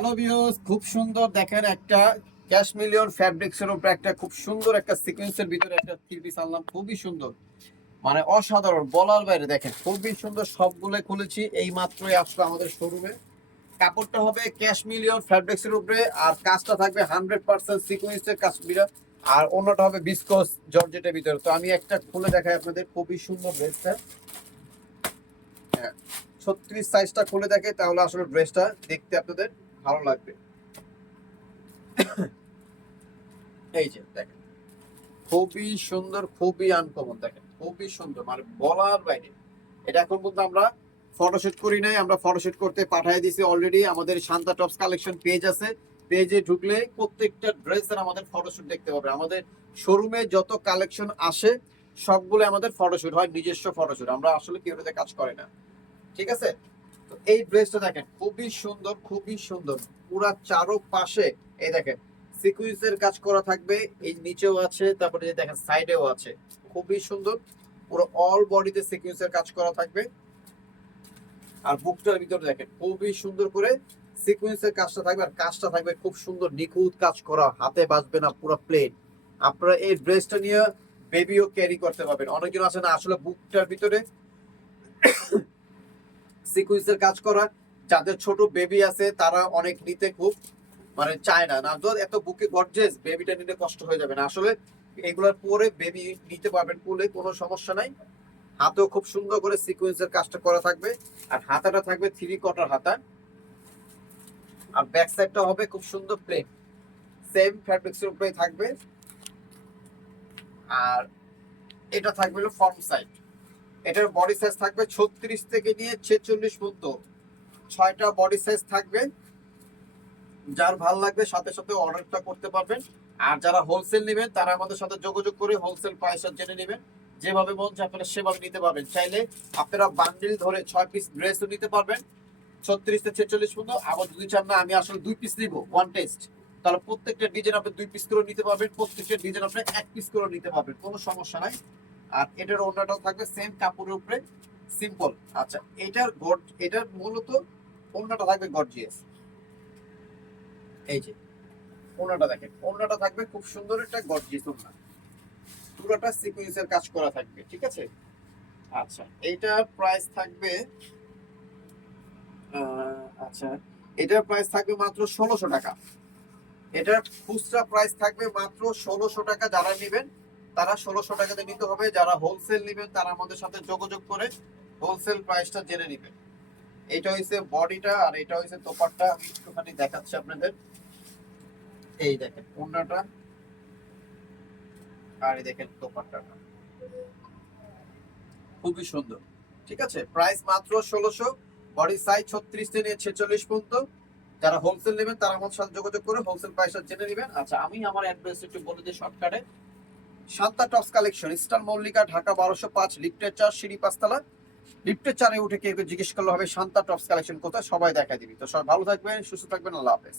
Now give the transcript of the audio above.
Hello viewers, খুব সুন্দর দেখেন একটা ক্যাশমিলিয়ন ফ্যাব্রিক্সের উপরে একটা খুব সুন্দর একটা সিকোয়েন্সের ভিতরে একটা থ্রি পিস আনলাম। খুবই সুন্দর, মানে অসাধারণ, বলার বাইরে। দেখেন খুবই সুন্দর, সবগুলো খুলেছি, এই মাত্রই আসলো আমাদের শোরুমে। কাপড়টা হবে ক্যাশমিলিয়ন ফ্যাব্রিক্সের উপরে, আর কাজটা থাকবে 100% সিকোয়েন্সের কাশ্মীরা, আর অন্যটা হবে বিস্কস জর্জেটের ভিতরে। তো আমি একটা খুলে দেখাই আপনাদের, খুবই সুন্দর ড্রেসটা। হ্যাঁ, 36 সাইজটা খুলে দেখে তাহলে আসলে ড্রেসটা দেখতে আপনাদের ভালো লাগবে। এই যে দেখেন, খুবই সুন্দর, খুবই আনকমন, দেখেন খুবই সুন্দর, মানে বলার বাইরে। এটা এখন পর্যন্ত আমরা ফটোশুট করি নাই, আমরা ফটোশুট করতে পাঠিয়ে দিয়েছি অলরেডি। আমাদের শান্তা টপস কালেকশন পেজ আছে, পেজে ঢুকলে প্রত্যেকটা ড্রেসের আমাদের ফটোশুট দেখতে পাবে। আমাদের শোরুমে যত কালেকশন আসে সবগুলো আমাদের ফটোশুট হয়, নিজস্ব ফটোশুট। আমরা আসলে কেউতে কাজ করে না, ঠিক আছে? তো এই ড্রেসটা দেখেন খুবই সুন্দর, খুবই সুন্দর, পুরা চারো পাশে এই দেখেন সিকুয়েন্সের কাজ করা থাকবে। এই নিচেও আছে, তারপরে যে দেখেন সাইডেও আছে, খুবই সুন্দর। পুরো অল বডিতে সিকুয়েন্সের কাজ করা থাকবে। আর বুকটার ভিতরে দেখেন খুবই সুন্দর করে সিকুয়েন্সের কাজটা থাকবে, আর কাজটা থাকবে খুব সুন্দর নিখুঁত কাজ করা, হাতে বাজবে না, পুরো প্লেন। আপনারা এই ড্রেসটা নিয়ে বেবিও ক্যারি করতে পারবেন। অনেকজন আছে না আসলে বুকটার ভিতরে সিকুয়েন্সের কাজ করা, যাদের ছোট বেবি আছে তারা অনেক নিতে খুব মানে চায় না, না তো এত বুকে গর্জেস, বেবিটা নিতে কষ্ট হয়ে যাবে না। আসলে এগুলোর পরে বেবি নিতে পারবেন কুলে, কোনো সমস্যা নাই। হাতেও খুব সুন্দর করে সিকোয়েন্সের কাজটা করা থাকবে, আর হাতাটা থাকবে 3/4 হাতা, আর ব্যাক সাইডটা হবে খুব সুন্দর প্লেন, সেম ফ্যাব্রিক্সের উপরেই থাকবে। আর এটা থাকবে হলো ফ্রন্ট সাইড। এটার বডি সাইজ থাকবে 36 থেকে নিয়ে 46 পর্যন্ত, 6টা বডি সাইজ থাকবে। যার ভালো লাগবে সাথে সাথে অর্ডারটা করতে পারবেন। আর যারা হোলসেল নেবেন তারা আমাদের সাথে যোগাযোগ করে হোলসেল প্রাইসটা জেনে নেবেন। যেভাবে মন চায় আপনারা সেভাবে নিতে পারবেন। চাইলে আপনারা বান্ডিল ধরে 6 পিস ড্রেসও নিতে পারবেন 36 থেকে 46 পর্যন্ত। আবার যদি চান না আমি আসলে 2 পিস নিব ওয়ান টেস্ট, তাহলে প্রত্যেকটা ডিজাইন আপনি 2 পিস করে নিতে পারবেন, প্রত্যেকটা ডিজাইন আপনি 1 পিস করে নিতে পারবেন, কোনো সমস্যা নাই। আর এটার ওড়নাটাও থাকবে সেম কাপড়ের উপরে, সিম্পল। আচ্ছা, এটার মূলত ওড়নাটা থাকবে গর্জিয়াস। এই যে ওড়নাটা দেখেন, ওড়নাটা থাকবে খুব সুন্দর একটা গর্জিয়াস ওড়না, পুরোটা সিকোয়েন্সের কাজ করা থাকবে, ঠিক আছে? আচ্ছা, এইটার প্রাইস থাকবে আচ্ছা, এটার প্রাইস থাকবে মাত্র 1600 টাকা। এটার খুচরা প্রাইস থাকবে মাত্র 1600 টাকা। যারা নেবেন তারা 1600 টাকাতে নিতে হবে, যারা হোলসেল নেবেন তারা আমাদের সাথে যোগাযোগ করে হোলসেল প্রাইসটা জেনে নেবেন। এটা হইছে বডিটা, আর এটা হইছে দোপাট্টা। আমি একটুখানি দেখাচ্ছি আপনাদের। এই দেখেন ওড়নাটা, আর এই দেখেন দোপাট্টাটা, খুবই সুন্দর, ঠিক আছে? প্রাইস মাত্র 1600, বডি সাইজ 36 থেকে 46 পর্যন্ত। যারা হোলসেল নেবেন তারা আমার সাথে যোগাযোগ করে হোলসেল প্রাইসটা জেনে নেবেন। আচ্ছা, আমি আমার অ্যাড্রেস একটু বলে দিই শর্টকাটে। Shanta tops collection, eastern Mallika, Dhaka 1205, লিফটের 4, সিঁড়ি 5তলা। লিফটের 4-এ উঠে কেউ জিজ্ঞেস করলে হবে শান্তা টপস কালেকশন কোথায়, সবাই দেখা দিবি। তো সবাই ভালো থাকবেন, সুস্থ থাকবেন, আল্লাহ হাফেজ।